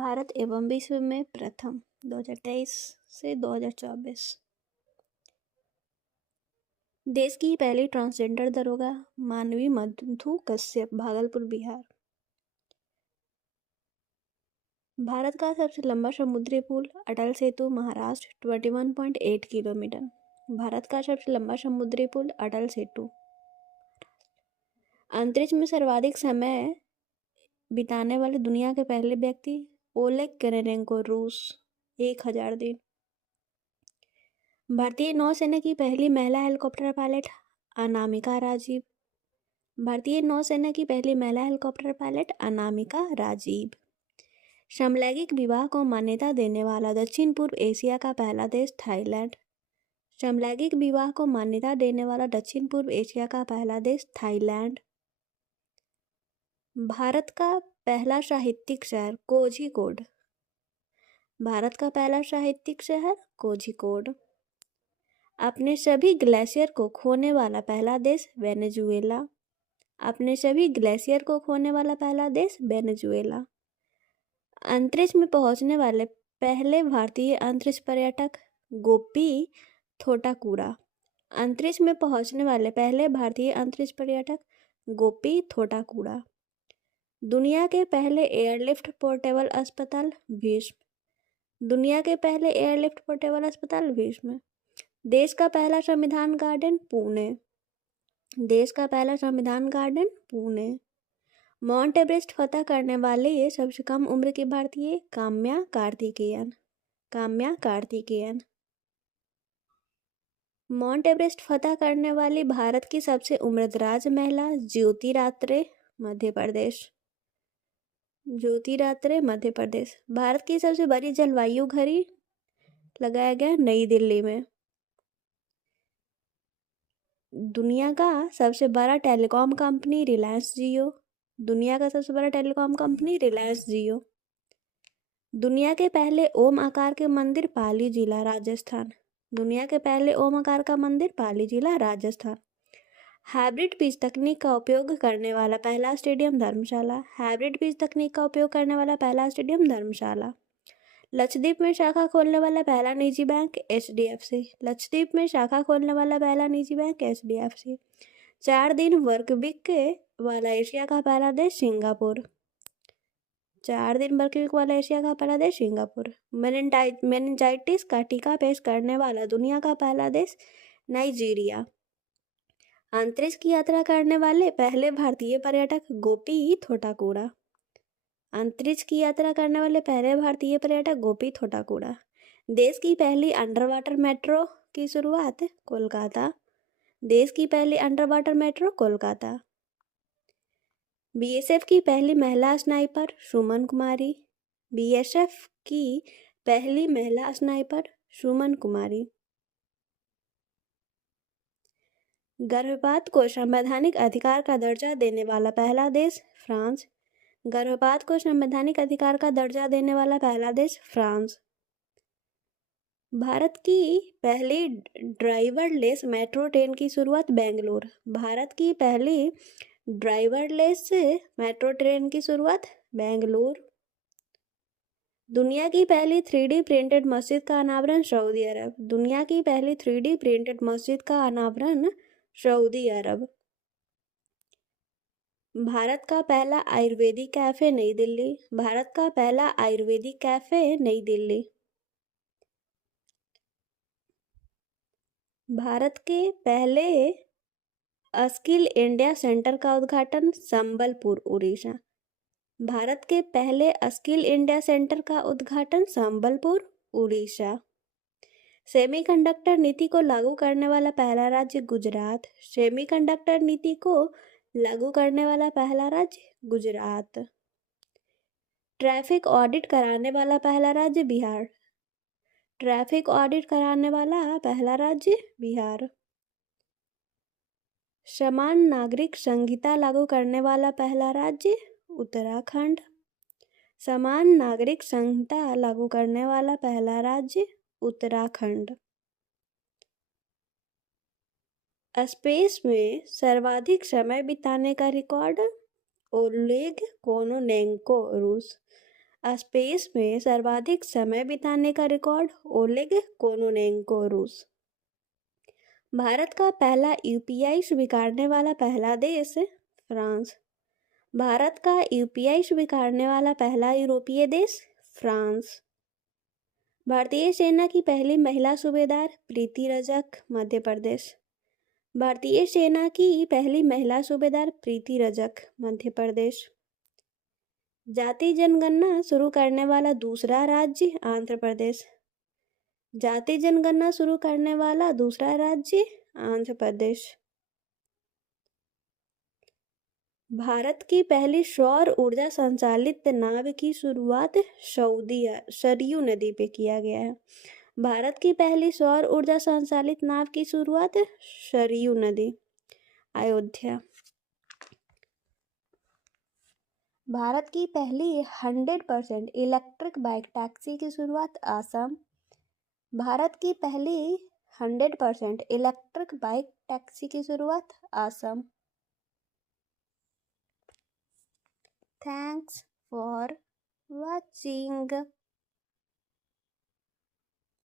भारत एवं विश्व में प्रथम 2023 से 2024। देश की पहली ट्रांसजेंडर दरोगा मानवी मधु कश्यप, भागलपुर, बिहार। भारत का सबसे लंबा समुद्री पुल अटल सेतु, महाराष्ट्र, 21.8 किलोमीटर। भारत का सबसे लंबा समुद्री पुल अटल सेतु। अंतरिक्ष में सर्वाधिक समय बिताने वाले दुनिया के पहले व्यक्ति ओलेग किरिलेंको, रूस, 1000 दिन। भारतीय नौसेना की पहली महिला हेलीकॉप्टर पायलट अनामिका राजीव। भारतीय नौसेना की पहली महिला हेलीकॉप्टर पायलट अनामिका राजीव। समलैंगिक विवाह को मान्यता देने वाला दक्षिण पूर्व एशिया का पहला देश थाईलैंड। समलैंगिक विवाह को मान्यता देने वाला दक्षिण पूर्व एशिया का पहला देश थाईलैंड। भारत का पहला साहित्यिक शहर कोझिकोड। भारत का पहला साहित्यिक शहर कोझिकोड। अपने सभी ग्लेशियर को खोने वाला पहला देश वेनेजुएला। अपने सभी ग्लेशियर को खोने वाला पहला देश वेनेजुएला। अंतरिक्ष में पहुंचने वाले पहले भारतीय अंतरिक्ष पर्यटक गोपी थोटाकुरा। अंतरिक्ष में पहुंचने वाले पहले भारतीय अंतरिक्ष पर्यटक गोपी थोटाकुरा। दुनिया के पहले एयरलिफ्ट पोर्टेबल अस्पताल भीष्म। दुनिया के पहले एयरलिफ्ट पोर्टेबल अस्पताल भीष्म। देश का पहला संविधान गार्डन पुणे। देश का पहला संविधान गार्डन पुणे। माउंट एवरेस्ट फतह करने वाले ये सबसे कम उम्र की भारतीय काम्या कार्तिकेयन। काम्या कार्तिकेयन। माउंट एवरेस्ट फतह करने वाली भारत की सबसे उम्रदराज महिला ज्योति रात्रे, मध्य प्रदेश। ज्योति रात्रे, मध्य प्रदेश। भारत की सबसे बड़ी जलवायु घड़ी लगाया गया नई दिल्ली में। दुनिया का सबसे बड़ा टेलीकॉम कंपनी रिलायंस जियो। दुनिया का सबसे बड़ा टेलीकॉम कंपनी रिलायंस जियो। दुनिया के पहले ओम आकार के मंदिर पाली जिला, राजस्थान। दुनिया के पहले ओम आकार का मंदिर पाली जिला, राजस्थान। हाइब्रिड पिच तकनीक का उपयोग करने वाला पहला स्टेडियम धर्मशाला। हाइब्रिड पिच तकनीक का उपयोग करने वाला पहला स्टेडियम धर्मशाला। लक्षद्वीप में शाखा खोलने वाला पहला निजी बैंक HDFC। लक्षद्वीप में शाखा खोलने वाला पहला निजी बैंक HDFC। 4 दिन वर्क वीक वाला एशिया का पहला देश सिंगापुर। 4 दिन वर्क वीक वाला एशिया का पहला देश सिंगापुर। मेनिंजाइटिस का टीका पेश करने वाला दुनिया का पहला देश नाइजीरिया। अंतरिक्ष की यात्रा करने वाले पहले भारतीय पर्यटक गोपी थोटाकुरा। अंतरिक्ष की यात्रा करने वाले पहले भारतीय पर्यटक गोपी थोटाकुरा। देश की पहली अंडर वाटर मेट्रो की शुरुआत कोलकाता। देश की पहली under water metro Kolkata. BSF की पहली महिला स्नाइपर सुमन कुमारी। BSF की पहली महिला स्नाइपर सुमन कुमारी। गर्भपात को संवैधानिक अधिकार का दर्जा देने वाला पहला देश फ्रांस। गर्भपात को संवैधानिक अधिकार का दर्जा देने वाला पहला देश फ्रांस। भारत की पहली ड्राइवरलेस मेट्रो ट्रेन की शुरुआत बेंगलुरु। भारत की पहली ड्राइवरलेस मेट्रो ट्रेन की शुरुआत बेंगलुरु। दुनिया की पहली 3D प्रिंटेड मस्जिद का अनावरण सऊदी अरब। दुनिया की पहली 3D प्रिंटेड मस्जिद का अनावरण सऊदी अरब। भारत का पहला आयुर्वेदिक कैफे नई दिल्ली। भारत का पहला आयुर्वेदिक कैफे नई दिल्ली। भारत के पहले स्किल इंडिया सेंटर का उद्घाटन संबलपुर, उड़ीसा। भारत के पहले स्किल इंडिया सेंटर का उद्घाटन संबलपुर, उड़ीसा। सेमीकंडक्टर नीति को लागू करने वाला पहला राज्य गुजरात। सेमीकंडक्टर नीति को लागू करने वाला पहला राज्य गुजरात। ट्रैफिक ऑडिट कराने वाला पहला राज्य बिहार। ट्रैफिक ऑडिट कराने वाला पहला राज्य बिहार। समान नागरिक संहिता लागू करने वाला पहला राज्य उत्तराखंड। समान नागरिक संहिता लागू करने वाला पहला राज्य उत्तराखंड। स्पेस में सर्वाधिक समय बिताने का रिकॉर्ड ओलेग कोनोनेंको, रूस। स्पेस में सर्वाधिक समय बिताने का रिकॉर्ड ओलेग कोनोनेंको, रूस। भारत का पहला यूपीआई स्वीकारने वाला पहला देश फ्रांस। भारत का यूपीआई स्वीकारने वाला पहला यूरोपीय देश फ्रांस। भारतीय सेना की पहली महिला सूबेदार प्रीति रजक, मध्य प्रदेश। भारतीय सेना की पहली महिला सूबेदार प्रीति रजक, मध्य प्रदेश। जाति जनगणना शुरू करने वाला दूसरा राज्य आंध्र प्रदेश। जाति जनगणना शुरू करने वाला दूसरा राज्य आंध्र प्रदेश। भारत की पहली सौर ऊर्जा संचालित नाव की शुरुआत सरयू नदी पे किया गया है। भारत की पहली सौर ऊर्जा संचालित नाव की शुरुआत सरयू नदी, अयोध्या। भारत की पहली 100% इलेक्ट्रिक बाइक टैक्सी की शुरुआत आसाम। भारत की पहली 100% इलेक्ट्रिक बाइक टैक्सी की शुरुआत आसाम। Thanks for watching.